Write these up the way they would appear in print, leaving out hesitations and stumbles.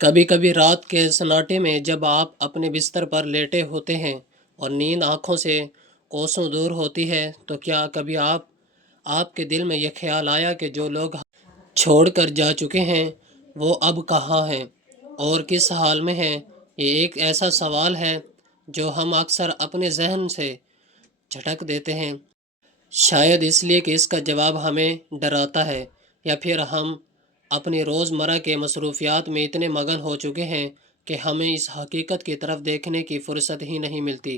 کبھی کبھی رات کے سناٹے میں جب آپ اپنے بستر پر لیٹے ہوتے ہیں اور نیند آنکھوں سے کوسوں دور ہوتی ہے تو کیا کبھی آپ کے دل میں یہ خیال آیا کہ جو لوگ چھوڑ کر جا چکے ہیں وہ اب کہاں ہیں اور کس حال میں ہیں؟ یہ ایک ایسا سوال ہے جو ہم اکثر اپنے ذہن سے جھٹک دیتے ہیں، شاید اس لیے کہ اس کا جواب ہمیں ڈراتا ہے، یا پھر ہم اپنی روزمرہ کے مصروفیات میں اتنے مگن ہو چکے ہیں کہ ہمیں اس حقیقت کی طرف دیکھنے کی فرصت ہی نہیں ملتی۔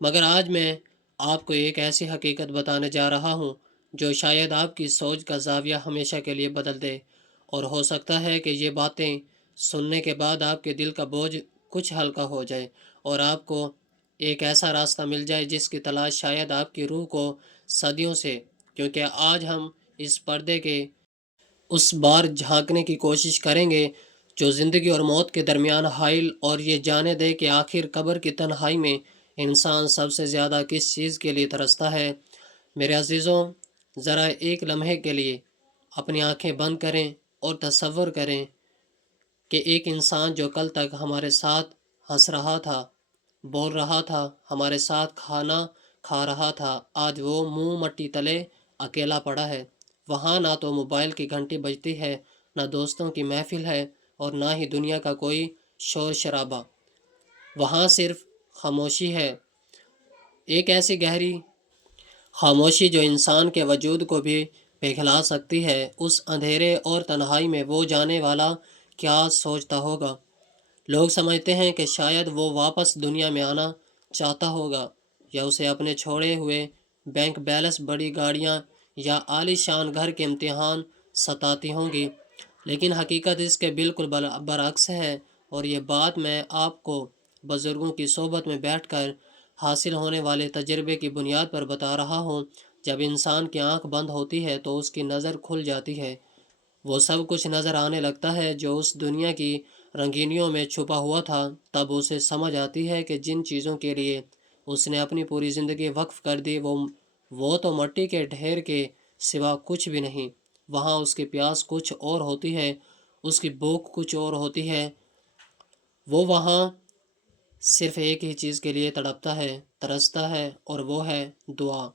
مگر آج میں آپ کو ایک ایسی حقیقت بتانے جا رہا ہوں جو شاید آپ کی سوچ کا زاویہ ہمیشہ کے لیے بدل دے، اور ہو سکتا ہے کہ یہ باتیں سننے کے بعد آپ کے دل کا بوجھ کچھ ہلکا ہو جائے اور آپ کو ایک ایسا راستہ مل جائے جس کی تلاش شاید آپ کی روح کو صدیوں سے، کیونکہ آج ہم اس پردے کے اس بار جھانکنے کی کوشش کریں گے جو زندگی اور موت کے درمیان حائل، اور یہ جانے دے کہ آخر قبر کی تنہائی میں انسان سب سے زیادہ کس چیز کے لیے ترستا ہے۔ میرے عزیزوں، ذرا ایک لمحے کے لیے اپنی آنکھیں بند کریں اور تصور کریں کہ ایک انسان جو کل تک ہمارے ساتھ ہنس رہا تھا، بول رہا تھا، ہمارے ساتھ کھانا کھا رہا تھا، آج وہ منہ مٹی تلے اکیلا پڑا ہے۔ وہاں نہ تو موبائل کی گھنٹی بجتی ہے، نہ دوستوں کی محفل ہے، اور نہ ہی دنیا کا کوئی شور شرابہ۔ وہاں صرف خاموشی ہے، ایک ایسی گہری خاموشی جو انسان کے وجود کو بھی پگھلا سکتی ہے۔ اس اندھیرے اور تنہائی میں وہ جانے والا کیا سوچتا ہوگا؟ لوگ سمجھتے ہیں کہ شاید وہ واپس دنیا میں آنا چاہتا ہوگا، یا اسے اپنے چھوڑے ہوئے بینک بیلنس، بڑی گاڑیاں یا عالی شان گھر کے امتحان ستاتی ہوں گی، لیکن حقیقت اس کے بالکل برعکس ہے، اور یہ بات میں آپ کو بزرگوں کی صحبت میں بیٹھ کر حاصل ہونے والے تجربے کی بنیاد پر بتا رہا ہوں۔ جب انسان کی آنکھ بند ہوتی ہے تو اس کی نظر کھل جاتی ہے، وہ سب کچھ نظر آنے لگتا ہے جو اس دنیا کی رنگینیوں میں چھپا ہوا تھا۔ تب اسے سمجھ آتی ہے کہ جن چیزوں کے لیے اس نے اپنی پوری زندگی وقف کر دی وہ تو مٹی کے ڈھیر کے سوا کچھ بھی نہیں۔ وہاں اس کی پیاس کچھ اور ہوتی ہے، اس کی بھوک کچھ اور ہوتی ہے۔ وہ وہاں صرف ایک ہی چیز کے لیے تڑپتا ہے، ترستا ہے، اور وہ ہے دعا۔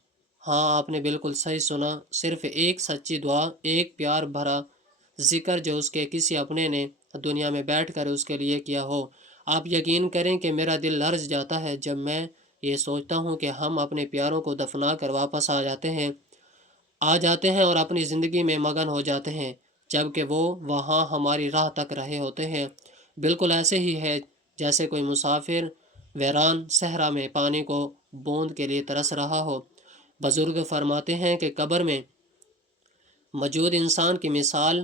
ہاں، آپ نے بالکل صحیح سنا، صرف ایک سچی دعا، ایک پیار بھرا ذکر جو اس کے کسی اپنے نے دنیا میں بیٹھ کر اس کے لیے کیا ہو۔ آپ یقین کریں کہ میرا دل لرز جاتا ہے جب میں یہ سوچتا ہوں کہ ہم اپنے پیاروں کو دفنا کر واپس آ جاتے ہیں اور اپنی زندگی میں مگن ہو جاتے ہیں، جبکہ وہ وہاں ہماری راہ تک رہے ہوتے ہیں۔ بالکل ایسے ہی ہے جیسے کوئی مسافر ویران صحرا میں پانی کو بوند کے لیے ترس رہا ہو۔ بزرگ فرماتے ہیں کہ قبر میں موجود انسان کی مثال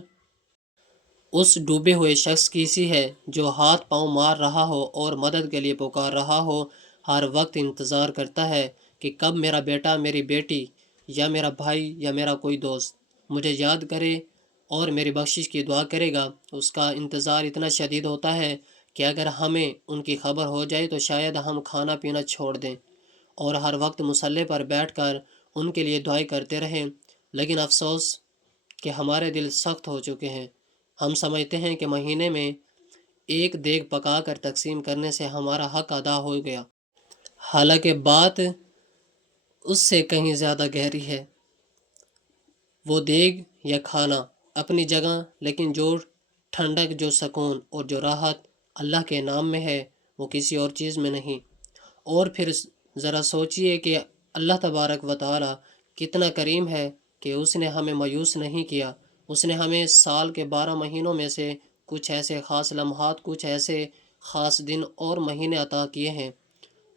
اس ڈوبے ہوئے شخص کی سی ہے جو ہاتھ پاؤں مار رہا ہو اور مدد کے لیے پکار رہا ہو، ہر وقت انتظار کرتا ہے کہ کب میرا بیٹا، میری بیٹی، یا میرا بھائی یا میرا کوئی دوست مجھے یاد کرے اور میری بخشش کی دعا کرے گا۔ اس کا انتظار اتنا شدید ہوتا ہے کہ اگر ہمیں ان کی خبر ہو جائے تو شاید ہم کھانا پینا چھوڑ دیں اور ہر وقت مصلی پر بیٹھ کر ان کے لیے دعائیں کرتے رہیں۔ لیکن افسوس کہ ہمارے دل سخت ہو چکے ہیں۔ ہم سمجھتے ہیں کہ مہینے میں ایک دیگ پکا کر تقسیم کرنے سے ہمارا حق ادا ہو گیا، حالانکہ بات اس سے کہیں زیادہ گہری ہے۔ وہ دیگ یا کھانا اپنی جگہ، لیکن جو ٹھنڈک، جو سکون اور جو راحت اللہ کے نام میں ہے وہ کسی اور چیز میں نہیں۔ اور پھر ذرا سوچئے کہ اللہ تبارک و تعالی کتنا کریم ہے کہ اس نے ہمیں مایوس نہیں کیا۔ اس نے ہمیں سال کے 12 مہینوں میں سے کچھ ایسے خاص لمحات، کچھ ایسے خاص دن اور مہینے عطا کیے ہیں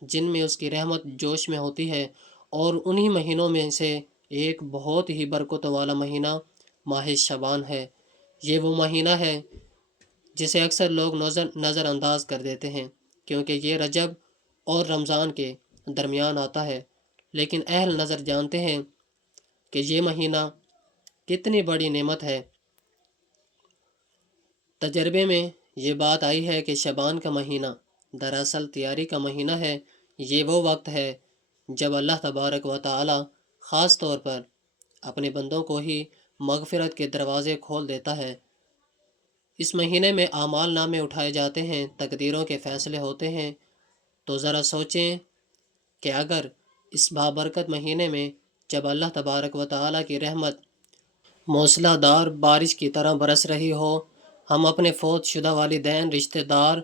جن میں اس کی رحمت جوش میں ہوتی ہے، اور انہی مہینوں میں سے ایک بہت ہی برکت والا مہینہ ماہ شعبان ہے۔ یہ وہ مہینہ ہے جسے اکثر لوگ نظر انداز کر دیتے ہیں کیونکہ یہ رجب اور رمضان کے درمیان آتا ہے، لیکن اہل نظر جانتے ہیں کہ یہ مہینہ کتنی بڑی نعمت ہے۔ تجربے میں یہ بات آئی ہے کہ شعبان کا مہینہ دراصل تیاری کا مہینہ ہے۔ یہ وہ وقت ہے جب اللہ تبارک و تعالی خاص طور پر اپنے بندوں کو ہی مغفرت کے دروازے کھول دیتا ہے۔ اس مہینے میں اعمال نامے اٹھائے جاتے ہیں، تقدیروں کے فیصلے ہوتے ہیں۔ تو ذرا سوچیں کہ اگر اس بابرکت مہینے میں جب اللہ تبارک و تعالیٰ کی رحمت موسلا دار بارش کی طرح برس رہی ہو، ہم اپنے فوت شدہ والدین، رشتہ دار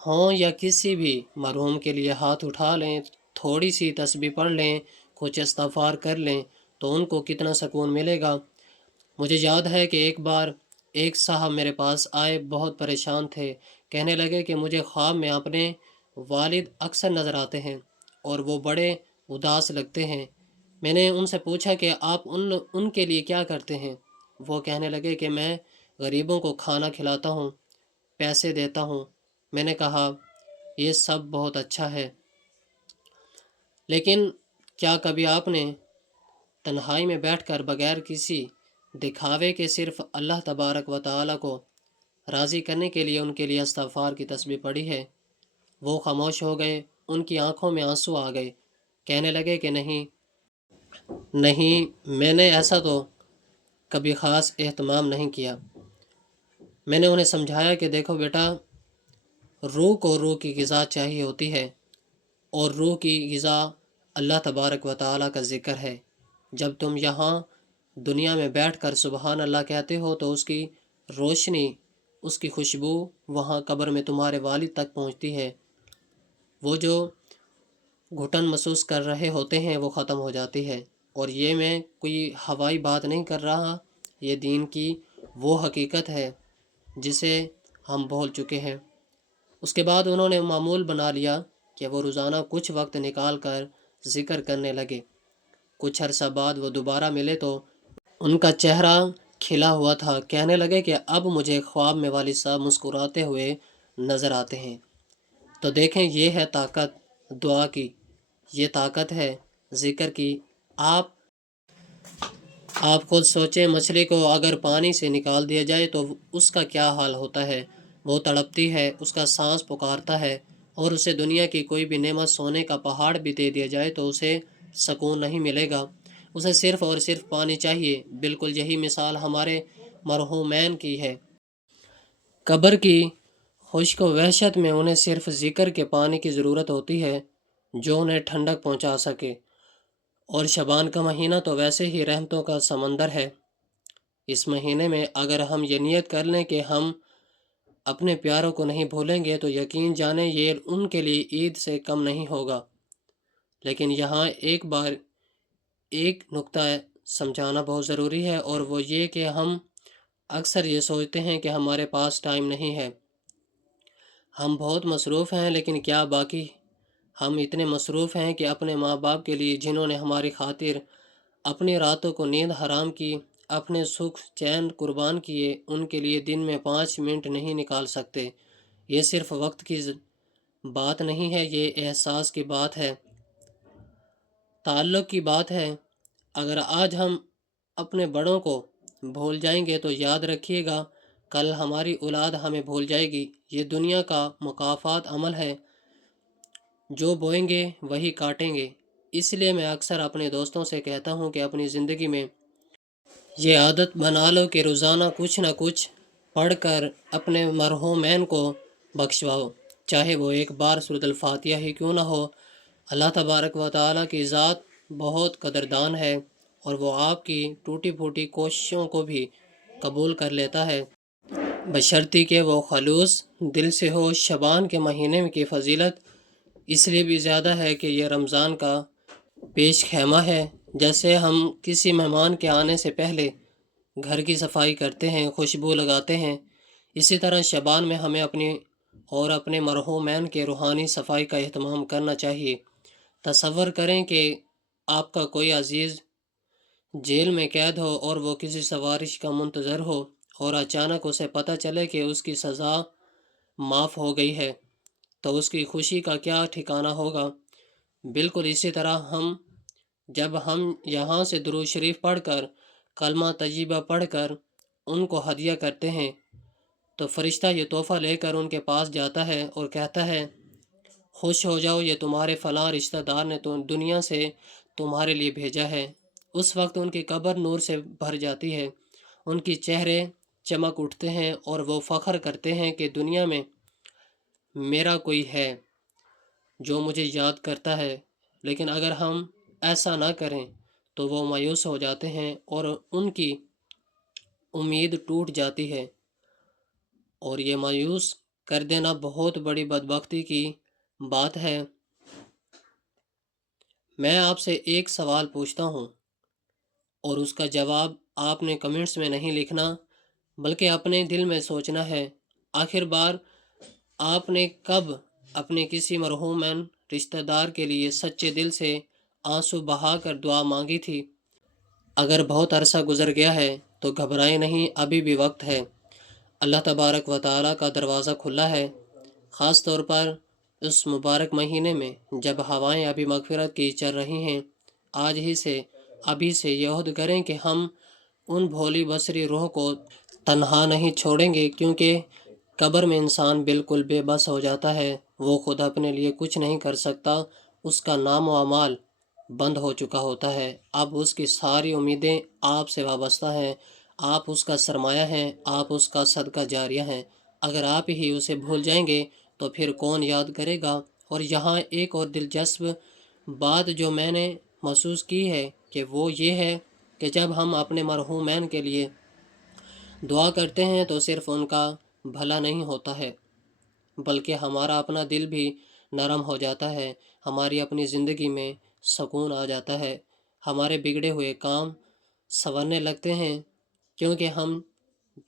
ہوں یا کسی بھی مرحوم کے لیے ہاتھ اٹھا لیں، تھوڑی سی تسبیح پڑھ لیں، کچھ استغفار کر لیں، تو ان کو کتنا سکون ملے گا۔ مجھے یاد ہے کہ ایک بار ایک صاحب میرے پاس آئے، بہت پریشان تھے، کہنے لگے کہ مجھے خواب میں اپنے والد اکثر نظر آتے ہیں اور وہ بڑے اداس لگتے ہیں۔ میں نے ان سے پوچھا کہ آپ ان کے لیے کیا کرتے ہیں؟ وہ کہنے لگے کہ میں غریبوں کو کھانا کھلاتا ہوں، پیسے دیتا ہوں۔ میں نے کہا یہ سب بہت اچھا ہے، لیکن کیا کبھی آپ نے تنہائی میں بیٹھ کر بغیر کسی دکھاوے کے صرف اللہ تبارک و تعالیٰ کو راضی کرنے کے لیے ان کے لیے استغفار کی تسبیح پڑھی ہے؟ وہ خاموش ہو گئے، ان کی آنکھوں میں آنسو آ گئے، کہنے لگے کہ نہیں، میں نے ایسا تو کبھی خاص اہتمام نہیں کیا۔ میں نے انہیں سمجھایا کہ دیکھو بیٹا، روح کو روح کی غذا چاہیے ہوتی ہے، اور روح کی غذا اللہ تبارک و تعالیٰ کا ذکر ہے۔ جب تم یہاں دنیا میں بیٹھ کر سبحان اللہ کہتے ہو تو اس کی روشنی، اس کی خوشبو وہاں قبر میں تمہارے والد تک پہنچتی ہے۔ وہ جو گھٹن محسوس کر رہے ہوتے ہیں وہ ختم ہو جاتی ہے۔ اور یہ میں کوئی ہوائی بات نہیں کر رہا، یہ دین کی وہ حقیقت ہے جسے ہم بھول چکے ہیں۔ اس کے بعد انہوں نے معمول بنا لیا کہ وہ روزانہ کچھ وقت نکال کر ذکر کرنے لگے۔ کچھ عرصہ بعد وہ دوبارہ ملے تو ان کا چہرہ کھلا ہوا تھا، کہنے لگے کہ اب مجھے خواب میں والد صاحب مسکراتے ہوئے نظر آتے ہیں۔ تو دیکھیں، یہ ہے طاقت دعا کی، یہ طاقت ہے ذکر کی۔ آپ خود سوچیں، مچھلی کو اگر پانی سے نکال دیا جائے تو اس کا کیا حال ہوتا ہے؟ وہ تڑپتی ہے، اس کا سانس پکارتا ہے، اور اسے دنیا کی کوئی بھی نعمت، سونے کا پہاڑ بھی دے دیا جائے تو اسے سکون نہیں ملے گا، اسے صرف اور صرف پانی چاہیے۔ بالکل یہی مثال ہمارے مرحومین کی ہے۔ قبر کی خشک و وحشت میں انہیں صرف ذکر کے پانی کی ضرورت ہوتی ہے جو انہیں ٹھنڈک پہنچا سکے۔ اور شعبان کا مہینہ تو ویسے ہی رحمتوں کا سمندر ہے۔ اس مہینے میں اگر ہم یہ نیت کر لیں کہ ہم اپنے پیاروں کو نہیں بھولیں گے تو یقین جانیں یہ ان کے لیے عید سے کم نہیں ہوگا۔ لیکن یہاں ایک نقطہ سمجھانا بہت ضروری ہے، اور وہ یہ کہ ہم اکثر یہ سوچتے ہیں کہ ہمارے پاس ٹائم نہیں ہے، ہم بہت مصروف ہیں، لیکن کیا باقی ہم اتنے مصروف ہیں کہ اپنے ماں باپ کے لیے، جنہوں نے ہماری خاطر اپنی راتوں کو نیند حرام کی، اپنے سکھ چین قربان کیے، ان کے لیے دن میں 5 منٹ نہیں نکال سکتے؟ یہ صرف وقت کی بات نہیں ہے، یہ احساس کی بات ہے، تعلق کی بات ہے۔ اگر آج ہم اپنے بڑوں کو بھول جائیں گے تو یاد رکھیے گا کل ہماری اولاد ہمیں بھول جائے گی۔ یہ دنیا کا مکافات عمل ہے، جو بوئیں گے وہی کاٹیں گے۔ اس لیے میں اکثر اپنے دوستوں سے کہتا ہوں کہ اپنی زندگی میں یہ عادت بنا لو کہ روزانہ کچھ نہ کچھ پڑھ کر اپنے مرحومین کو بخشواؤ، چاہے وہ ایک بار سورۃ الفاتحہ ہی کیوں نہ ہو۔ اللہ تبارک و تعالیٰ کی ذات بہت قدردان ہے، اور وہ آپ کی ٹوٹی پھوٹی کوششوں کو بھی قبول کر لیتا ہے، بشرطی کہ وہ خلوص دل سے ہو۔ شعبان کے مہینے کی فضیلت اس لیے بھی زیادہ ہے کہ یہ رمضان کا پیش خیمہ ہے۔ جیسے ہم کسی مہمان کے آنے سے پہلے گھر کی صفائی کرتے ہیں، خوشبو لگاتے ہیں، اسی طرح شعبان میں ہمیں اپنے مرحومین کے روحانی صفائی کا اہتمام کرنا چاہیے۔ تصور کریں کہ آپ کا کوئی عزیز جیل میں قید ہو اور وہ کسی سفارش کا منتظر ہو، اور اچانک اسے پتہ چلے کہ اس کی سزا معاف ہو گئی ہے، تو اس کی خوشی کا کیا ٹھکانہ ہوگا۔ بالکل اسی طرح جب ہم یہاں سے درود شریف پڑھ کر، کلمہ طیبہ پڑھ کر ان کو ہدیہ کرتے ہیں، تو فرشتہ یہ تحفہ لے کر ان کے پاس جاتا ہے اور کہتا ہے خوش ہو جاؤ، یہ تمہارے فلاں رشتہ دار نے دنیا سے تمہارے لیے بھیجا ہے۔ اس وقت ان کی قبر نور سے بھر جاتی ہے، ان کی چہرے چمک اٹھتے ہیں اور وہ فخر کرتے ہیں کہ دنیا میں میرا کوئی ہے جو مجھے یاد کرتا ہے۔ لیکن اگر ہم ایسا نہ کریں تو وہ مایوس ہو جاتے ہیں اور ان کی امید ٹوٹ جاتی ہے، اور یہ مایوس کر دینا بہت بڑی بدبختی کی بات ہے۔ میں آپ سے ایک سوال پوچھتا ہوں اور اس کا جواب آپ نے کمنٹس میں نہیں لکھنا بلکہ اپنے دل میں سوچنا ہے۔ آخر بار آپ نے کب اپنے کسی مرحوم رشتہ دار کے لیے سچے دل سے آنسو بہا کر دعا مانگی تھی؟ اگر بہت عرصہ گزر گیا ہے تو گھبرائیں نہیں، ابھی بھی وقت ہے۔ اللہ تبارک و تعالیٰ کا دروازہ کھلا ہے، خاص طور پر اس مبارک مہینے میں جب ہوائیں ابھی مغفرت کی چل رہی ہیں۔ آج ہی سے، ابھی سے یہ عہد کریں کہ ہم ان بھولی بصری روح کو تنہا نہیں چھوڑیں گے، کیونکہ قبر میں انسان بالکل بے بس ہو جاتا ہے، وہ خود اپنے لیے کچھ نہیں کر سکتا، اس کا نام و اعمال بند ہو چکا ہوتا ہے۔ اب اس کی ساری امیدیں آپ سے وابستہ ہیں، آپ اس کا سرمایہ ہیں، آپ اس کا صدقہ جاریہ ہیں۔ اگر آپ ہی اسے بھول جائیں گے تو پھر کون یاد کرے گا؟ اور یہاں ایک اور دلچسپ بات جو میں نے محسوس کی ہے کہ وہ یہ ہے کہ جب ہم اپنے مرحومین کے لیے دعا کرتے ہیں تو صرف ان کا بھلا نہیں ہوتا ہے بلکہ ہمارا اپنا دل بھی نرم ہو جاتا ہے، ہماری اپنی زندگی میں سکون آ جاتا ہے، ہمارے بگڑے ہوئے کام سنورنے لگتے ہیں، کیونکہ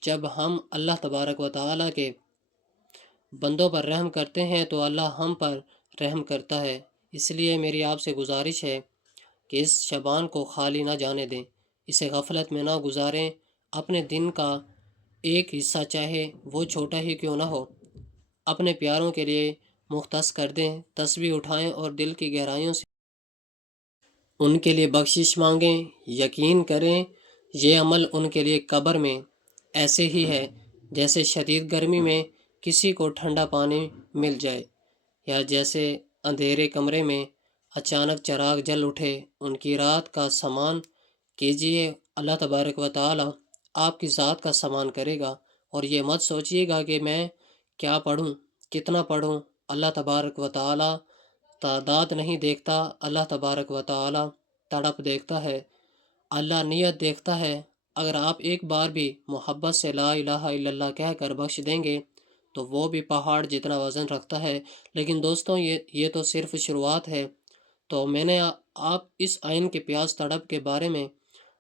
جب ہم اللہ تبارک و تعالیٰ کے بندوں پر رحم کرتے ہیں تو اللہ ہم پر رحم کرتا ہے۔ اس لیے میری آپ سے گزارش ہے کہ اس شبان کو خالی نہ جانے دیں، اسے غفلت میں نہ گزاریں، اپنے دن کا ایک حصہ چاہے وہ چھوٹا ہی کیوں نہ ہو اپنے پیاروں کے لیے مختص کر دیں، تسبیح اٹھائیں اور دل کی گہرائیوں سے ان کے لیے بخشش مانگیں۔ یقین کریں یہ عمل ان کے لیے قبر میں ایسے ہی ہے جیسے شدید گرمی میں کسی کو ٹھنڈا پانی مل جائے، یا جیسے اندھیرے کمرے میں اچانک چراغ جل اٹھے۔ ان کی رات کا سامان کیجیے، اللہ تبارک و تعالی آپ کی ذات کا سامان کرے گا۔ اور یہ مت سوچیے گا کہ میں کیا پڑھوں، کتنا پڑھوں، اللہ تبارک و تعالی تعداد نہیں دیکھتا، اللہ تبارک و تعالی تڑپ دیکھتا ہے، اللہ نیت دیکھتا ہے۔ اگر آپ ایک بار بھی محبت سے لا الہ الا اللہ کہہ کر بخش دیں گے تو وہ بھی پہاڑ جتنا وزن رکھتا ہے۔ لیکن دوستوں یہ تو صرف شروعات ہے۔ تو میں نے آپ اس آئین کے پیاس تڑپ کے بارے میں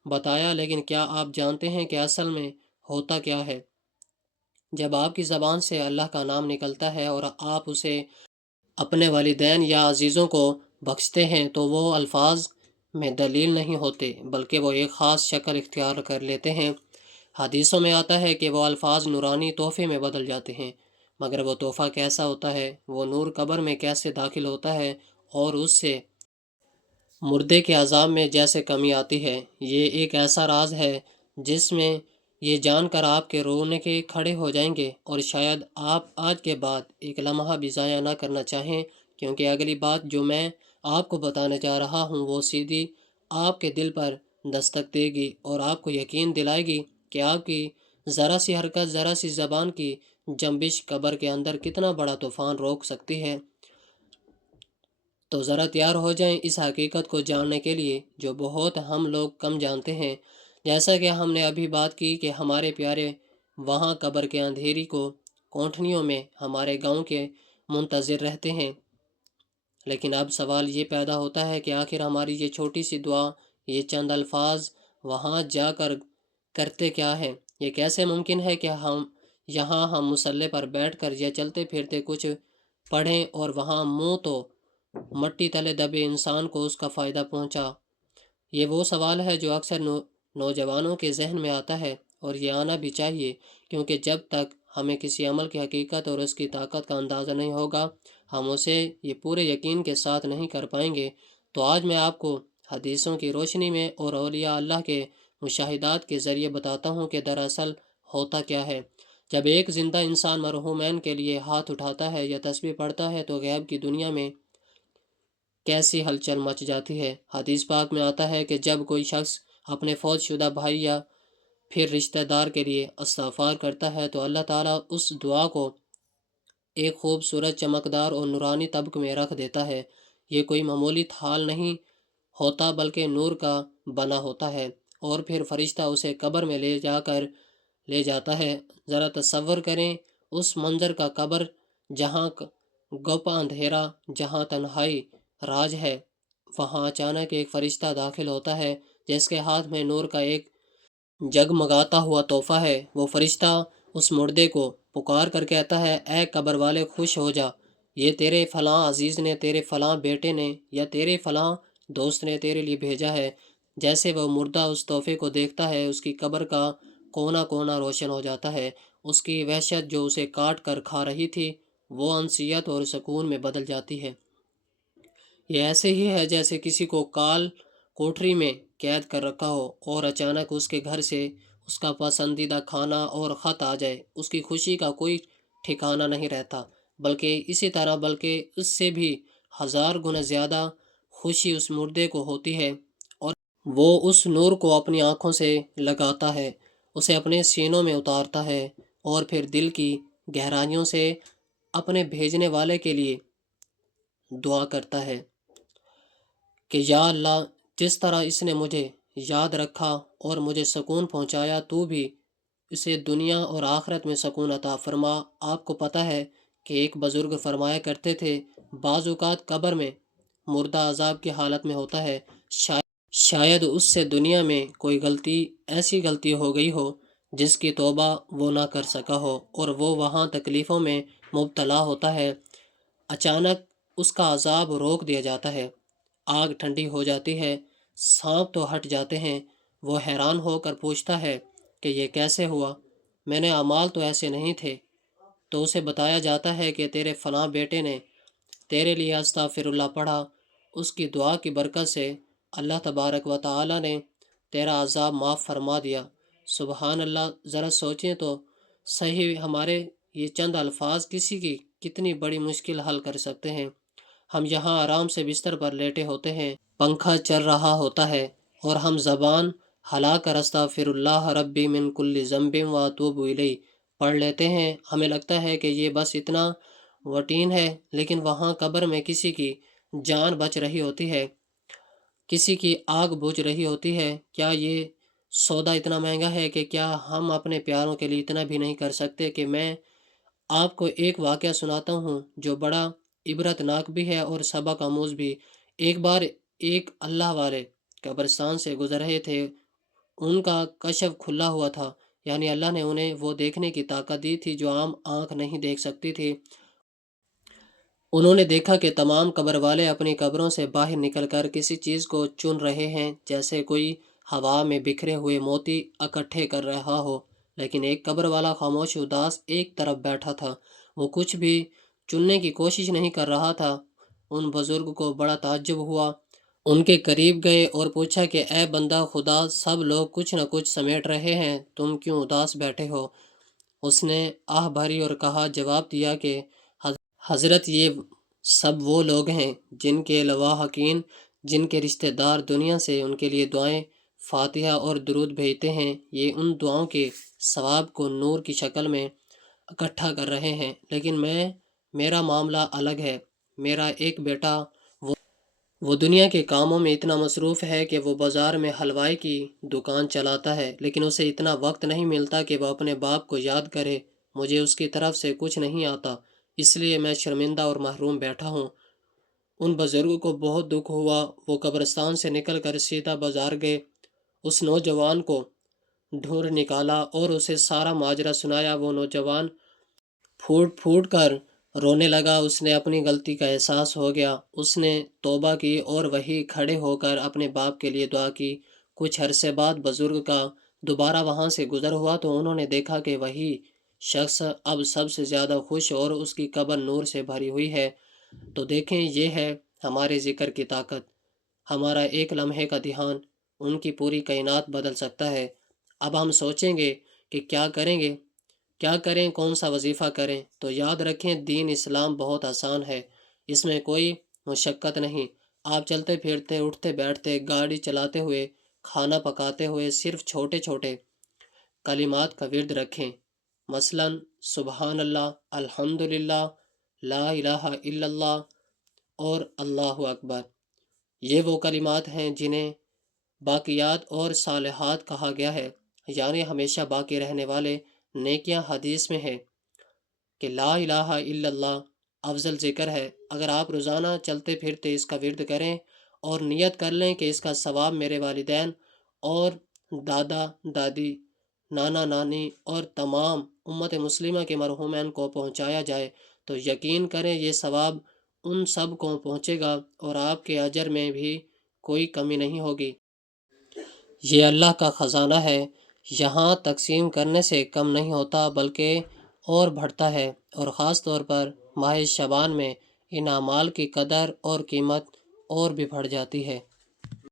بتایا، لیکن کیا آپ جانتے ہیں کہ اصل میں ہوتا کیا ہے؟ جب آپ کی زبان سے اللہ کا نام نکلتا ہے اور آپ اسے اپنے والدین یا عزیزوں کو بخشتے ہیں تو وہ الفاظ میں دلیل نہیں ہوتے بلکہ وہ ایک خاص شکل اختیار کر لیتے ہیں۔ حدیثوں میں آتا ہے کہ وہ الفاظ نورانی تحفے میں بدل جاتے ہیں، مگر وہ تحفہ کیسا ہوتا ہے؟ وہ نور قبر میں کیسے داخل ہوتا ہے اور اس سے مردے کے عذاب میں جیسے کمی آتی ہے، یہ ایک ایسا راز ہے جس میں یہ جان کر آپ کے رونے کے کھڑے ہو جائیں گے، اور شاید آپ آج کے بعد ایک لمحہ بھی ضائع نہ کرنا چاہیں، کیونکہ اگلی بات جو میں آپ کو بتانے جا رہا ہوں وہ سیدھی آپ کے دل پر دستک دے گی اور آپ کو یقین دلائے گی کہ آپ کی ذرا سی حرکت، ذرا سی زبان کی جنبش قبر کے اندر کتنا بڑا طوفان روک سکتی ہے۔ تو ذرا تیار ہو جائیں اس حقیقت کو جاننے کے لیے جو بہت ہم لوگ کم جانتے ہیں۔ جیسا کہ ہم نے ابھی بات کی کہ ہمارے پیارے وہاں قبر کے اندھیری کو کونٹھنیوں میں ہمارے گاؤں کے منتظر رہتے ہیں، لیکن اب سوال یہ پیدا ہوتا ہے کہ آخر ہماری یہ چھوٹی سی دعا، یہ چند الفاظ وہاں جا کر کرتے کیا ہے؟ یہ کیسے ممکن ہے کہ ہم مصلی پر بیٹھ کر یا چلتے پھرتے کچھ پڑھیں اور وہاں منہ تو مٹی تلے دبے انسان کو اس کا فائدہ پہنچا؟ یہ وہ سوال ہے جو اکثر نوجوانوں کے ذہن میں آتا ہے، اور یہ آنا بھی چاہیے، کیونکہ جب تک ہمیں کسی عمل کی حقیقت اور اس کی طاقت کا اندازہ نہیں ہوگا، ہم اسے یہ پورے یقین کے ساتھ نہیں کر پائیں گے۔ تو آج میں آپ کو حدیثوں کی روشنی میں اور اولیاء اللہ کے مشاہدات کے ذریعے بتاتا ہوں کہ دراصل ہوتا کیا ہے۔ جب ایک زندہ انسان مرحومین کے لیے ہاتھ اٹھاتا ہے یا تسبیح پڑھتا ہے تو غیب کی دنیا میں کیسی ہلچل مچ جاتی ہے۔ حدیث پاک میں آتا ہے کہ جب کوئی شخص اپنے فوت شدہ بھائی یا پھر رشتہ دار کے لیے استغفار کرتا ہے تو اللہ تعالیٰ اس دعا کو ایک خوبصورت چمکدار اور نورانی طبق میں رکھ دیتا ہے۔ یہ کوئی معمولی تھال نہیں ہوتا بلکہ نور کا بنا ہوتا ہے، اور پھر فرشتہ اسے قبر میں لے جاتا ہے۔ ذرا تصور کریں اس منظر کا، قبر جہاں گپا اندھیرا، جہاں تنہائی راج ہے، وہاں اچانک ایک فرشتہ داخل ہوتا ہے جس کے ہاتھ میں نور کا ایک جگمگاتا ہوا تحفہ ہے۔ وہ فرشتہ اس مردے کو پکار کر کہتا ہے، اے قبر والے خوش ہو جا، یہ تیرے فلاں عزیز نے، تیرے فلاں بیٹے نے یا تیرے فلاں دوست نے تیرے لیے بھیجا ہے۔ جیسے وہ مردہ اس تحفے کو دیکھتا ہے، اس کی قبر کا کونا کونا روشن ہو جاتا ہے۔ اس کی وحشت جو اسے کاٹ کر کھا رہی تھی وہ انسیت اور سکون میں بدل جاتی ہے۔ یہ ایسے ہی ہے جیسے کسی کو کال کوٹری میں قید کر رکھا ہو اور اچانک اس کے گھر سے اس کا پسندیدہ کھانا اور خط آ جائے۔ اس کی خوشی کا کوئی ٹھکانہ نہیں رہتا، بلکہ اس سے بھی ہزار گنا زیادہ خوشی اس مردے کو ہوتی ہے، اور وہ اس نور کو اپنی آنکھوں سے لگاتا ہے، اسے اپنے سینوں میں اتارتا ہے، اور پھر دل کی گہرائیوں سے اپنے بھیجنے والے کے لیے دعا کرتا ہے کہ یا اللہ، جس طرح اس نے مجھے یاد رکھا اور مجھے سکون پہنچایا، تو بھی اسے دنیا اور آخرت میں سکون عطا فرما۔ آپ کو پتہ ہے کہ ایک بزرگ فرمایا کرتے تھے، بعض اوقات قبر میں مردہ عذاب کی حالت میں ہوتا ہے، شاید اس سے دنیا میں کوئی ایسی غلطی ہو گئی ہو جس کی توبہ وہ نہ کر سکا ہو، اور وہ وہاں تکلیفوں میں مبتلا ہوتا ہے۔ اچانک اس کا عذاب روک دیا جاتا ہے، آگ ٹھنڈی ہو جاتی ہے، سانپ تو ہٹ جاتے ہیں۔ وہ حیران ہو کر پوچھتا ہے کہ یہ کیسے ہوا، میں نے اعمال تو ایسے نہیں تھے۔ تو اسے بتایا جاتا ہے کہ تیرے فلاں بیٹے نے تیرے لیے استغفر اللہ پڑھا، اس کی دعا کی برکت سے اللہ تبارک و تعالی نے تیرا عذاب معاف فرما دیا۔ سبحان اللہ! ذرا سوچیں تو صحیح، ہمارے یہ چند الفاظ کسی کی کتنی بڑی مشکل حل کر سکتے ہیں۔ ہم یہاں آرام سے بستر پر لیٹے ہوتے ہیں، پنکھا چل رہا ہوتا ہے، اور ہم زبان ہلا کر استغفر اللہ ربی من کل ذنب واتوب الیہ پڑھ لیتے ہیں۔ ہمیں لگتا ہے کہ یہ بس اتنا روٹین ہے، لیکن وہاں قبر میں کسی کی جان بچ رہی ہوتی ہے، کسی کی آگ بجھ رہی ہوتی ہے۔ کیا یہ سودا اتنا مہنگا ہے کہ کیا ہم اپنے پیاروں کے لیے اتنا بھی نہیں کر سکتے؟ کہ میں آپ کو ایک واقعہ سناتا ہوں جو بڑا عبرت ناک بھی ہے اور سبق آموز بھی۔ ایک بار ایک اللہ والے قبرستان سے گزر رہے تھے، ان کا کشف کھلا ہوا تھا، یعنی اللہ نے انہیں وہ دیکھنے کی طاقت دی تھی جو عام آنکھ نہیں دیکھ سکتی تھی۔ انہوں نے دیکھا کہ تمام قبر والے اپنی قبروں سے باہر نکل کر کسی چیز کو چن رہے ہیں، جیسے کوئی ہوا میں بکھرے ہوئے موتی اکٹھے کر رہا ہو، لیکن ایک قبر والا خاموش اداس ایک طرف بیٹھا تھا، وہ کچھ بھی چننے کی کوشش نہیں کر رہا تھا۔ ان بزرگ کو بڑا تعجب ہوا، ان کے قریب گئے اور پوچھا کہ اے بندہ خدا، سب لوگ کچھ نہ کچھ سمیٹ رہے ہیں، تم کیوں اداس بیٹھے ہو؟ اس نے آہ بھری اور جواب دیا کہ حضرت، یہ سب وہ لوگ ہیں جن کے لواحقین، جن کے رشتہ دار دنیا سے ان کے لیے دعائیں، فاتحہ اور درود بھیجتے ہیں، یہ ان دعاؤں کے ثواب کو نور کی شکل میں اکٹھا کر رہے ہیں، لیکن میرا معاملہ الگ ہے۔ میرا ایک بیٹا وہ دنیا کے کاموں میں اتنا مصروف ہے کہ وہ بازار میں حلوائی کی دکان چلاتا ہے، لیکن اسے اتنا وقت نہیں ملتا کہ وہ اپنے باپ کو یاد کرے۔ مجھے اس کی طرف سے کچھ نہیں آتا، اس لیے میں شرمندہ اور محروم بیٹھا ہوں۔ ان بزرگ کو بہت دکھ ہوا، وہ قبرستان سے نکل کر سیدھا بازار گئے، اس نوجوان کو ڈھونڈ نکالا اور اسے سارا ماجرا سنایا۔ وہ نوجوان پھوٹ پھوٹ کر رونے لگا، اس نے اپنی غلطی کا احساس ہو گیا، اس نے توبہ کی اور وہی کھڑے ہو کر اپنے باپ کے لیے دعا کی۔ کچھ عرصے بعد بزرگ کا دوبارہ وہاں سے گزر ہوا تو انہوں نے دیکھا کہ وہی شخص اب سب سے زیادہ خوش اور اس کی قبر نور سے بھری ہوئی ہے۔ تو دیکھیں، یہ ہے ہمارے ذکر کی طاقت، ہمارا ایک لمحے کا دھیان ان کی پوری کائنات بدل سکتا ہے۔ اب ہم سوچیں گے کہ کیا کریں، کون سا وظیفہ کریں؟ تو یاد رکھیں، دین اسلام بہت آسان ہے، اس میں کوئی مشقت نہیں۔ آپ چلتے پھرتے، اٹھتے بیٹھتے، گاڑی چلاتے ہوئے، کھانا پکاتے ہوئے صرف چھوٹے چھوٹے کلمات کا ورد رکھیں، مثلا سبحان اللہ، الحمدللہ، لا الہ الا اللہ اور اللہ اکبر۔ یہ وہ کلمات ہیں جنہیں باقیات اور صالحات کہا گیا ہے، یعنی ہمیشہ باقی رہنے والے نیکیاں۔ حدیث میں ہے کہ لا الہ الا اللہ افضل ذکر ہے۔ اگر آپ روزانہ چلتے پھرتے اس کا ورد کریں اور نیت کر لیں کہ اس کا ثواب میرے والدین اور دادا دادی، نانا نانی اور تمام امت مسلمہ کے مرحومین کو پہنچایا جائے، تو یقین کریں یہ ثواب ان سب کو پہنچے گا اور آپ کے اجر میں بھی کوئی کمی نہیں ہوگی۔ یہ اللہ کا خزانہ ہے، یہاں تقسیم کرنے سے کم نہیں ہوتا بلکہ اور بڑھتا ہے، اور خاص طور پر ماہ شعبان میں ان اعمال کی قدر اور قیمت اور بھی بڑھ جاتی ہے۔